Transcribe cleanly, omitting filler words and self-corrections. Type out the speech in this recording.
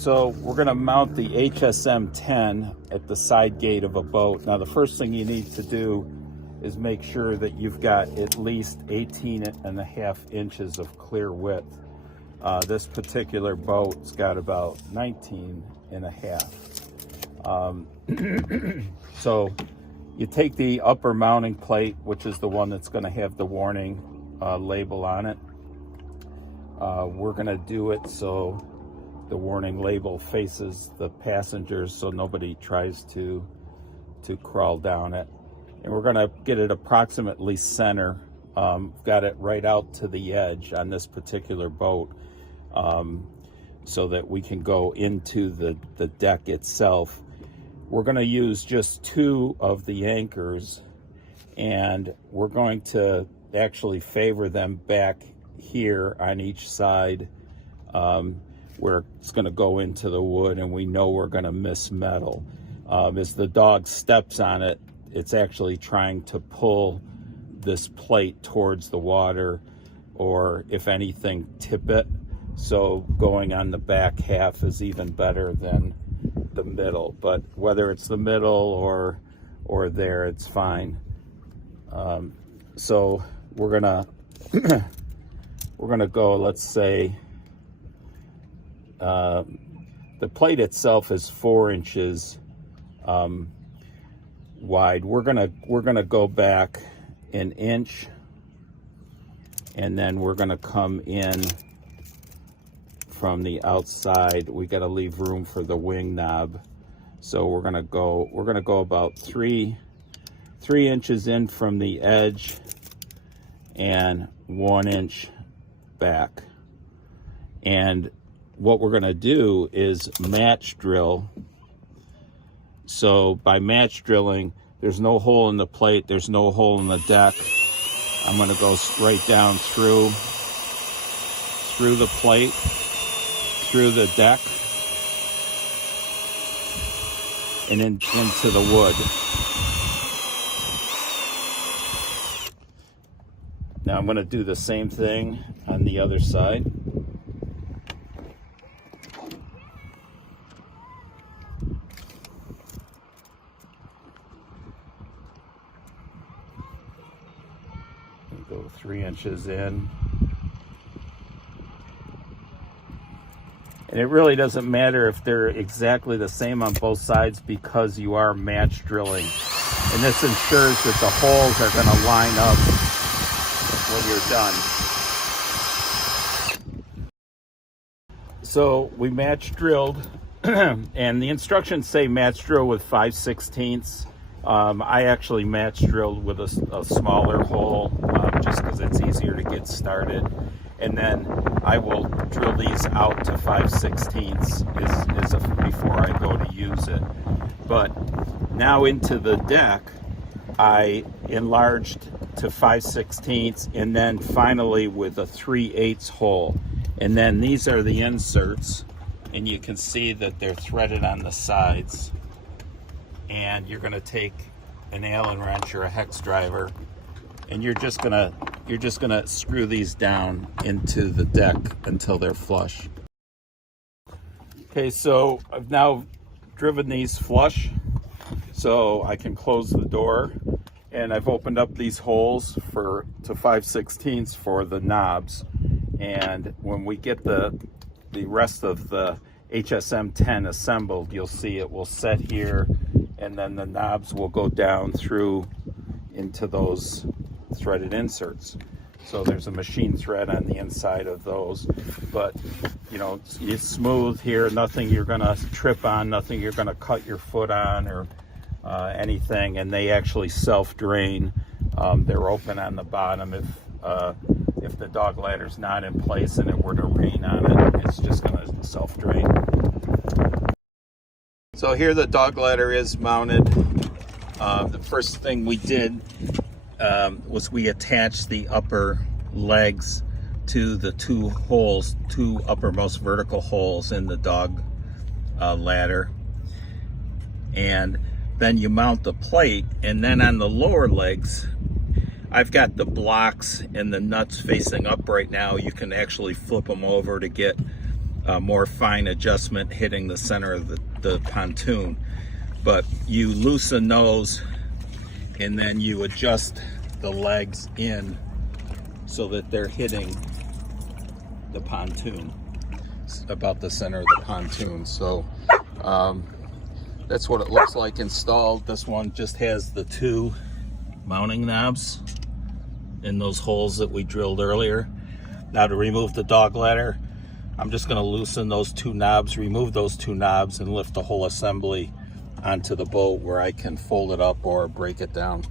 So we're going to mount the HSM-10 at the side gate of a boat. Now the first thing you need to do is make sure that you've got at least 18.5 inches of clear width. This particular boat's got about 19.5. So you take the upper mounting plate, which is the one that's going to have the warning label on it. We're going to do it so the warning label faces the passengers so nobody tries to crawl down it. And we're going to get it approximately center. Got it right out to the edge on this particular boat, so that we can go into the deck itself. We're going to use just 2 of the anchors, and we're going to actually favor them back here on each side, where it's going to go into the wood, and we know we're going to miss metal. As the dog steps on it, it's actually trying to pull this plate towards the water, or if anything, tip it. So going on the back half is even better than the middle, but whether it's the middle or there, it's fine. So we're gonna go, let's say, the plate itself is 4 inches wide. We're gonna go back an inch, and then we're gonna come in from the outside. We got to leave room for the wing knob, so we're gonna go about 3 inches in from the edge and 1 inch back. And what we're gonna do is match drill. So by match drilling, there's no hole in the plate, there's no hole in the deck. I'm gonna go right down through the plate, through the deck, and into the wood. Now I'm going to do the same thing on the other side. Go 3 inches in. And it really doesn't matter if they're exactly the same on both sides, because you are match drilling. And this ensures that the holes are going to line up when you're done. So we match drilled, and the instructions say match drill with 5/16. I actually match drilled with a smaller hole, just because it's easier to get started. And then I will drill these out to 5/16 before I go to use it. But now into the deck, I enlarged to 5/16, and then finally with a 3/8 hole. And then these are the inserts, and you can see that they're threaded on the sides. And you're gonna take an Allen wrench or a hex driver, and you're just gonna screw these down into the deck until they're flush. Okay, so I've now driven these flush so I can close the door, and I've opened up these holes to 5/16 for the knobs. And when we get the rest of the HSM-10 assembled, you'll see it will set here, and then the knobs will go down through into those threaded inserts. So there's a machine thread on the inside of those, but you know, it's smooth here, nothing you're gonna trip on, nothing you're gonna cut your foot on or anything. And they actually self-drain. They're open on the bottom. If the dog ladder's not in place and it were to rain on it, it's just gonna self-drain. So here the dog ladder is mounted. The first thing we did was we attached the upper legs to the two uppermost vertical holes in the dog ladder. And then you mount the plate, and then on the lower legs, I've got the blocks and the nuts facing up right now. You can actually flip them over to get more fine adjustment hitting the center of the pontoon. But you loosen those and then you adjust the legs in so that they're hitting the pontoon, about the center of the pontoon. So that's what it looks like installed. This one just has the 2 mounting knobs in those holes that we drilled earlier. Now to remove the dog ladder, I'm just going to loosen those 2 knobs, remove those 2 knobs, and lift the whole assembly onto the boat where I can fold it up or break it down.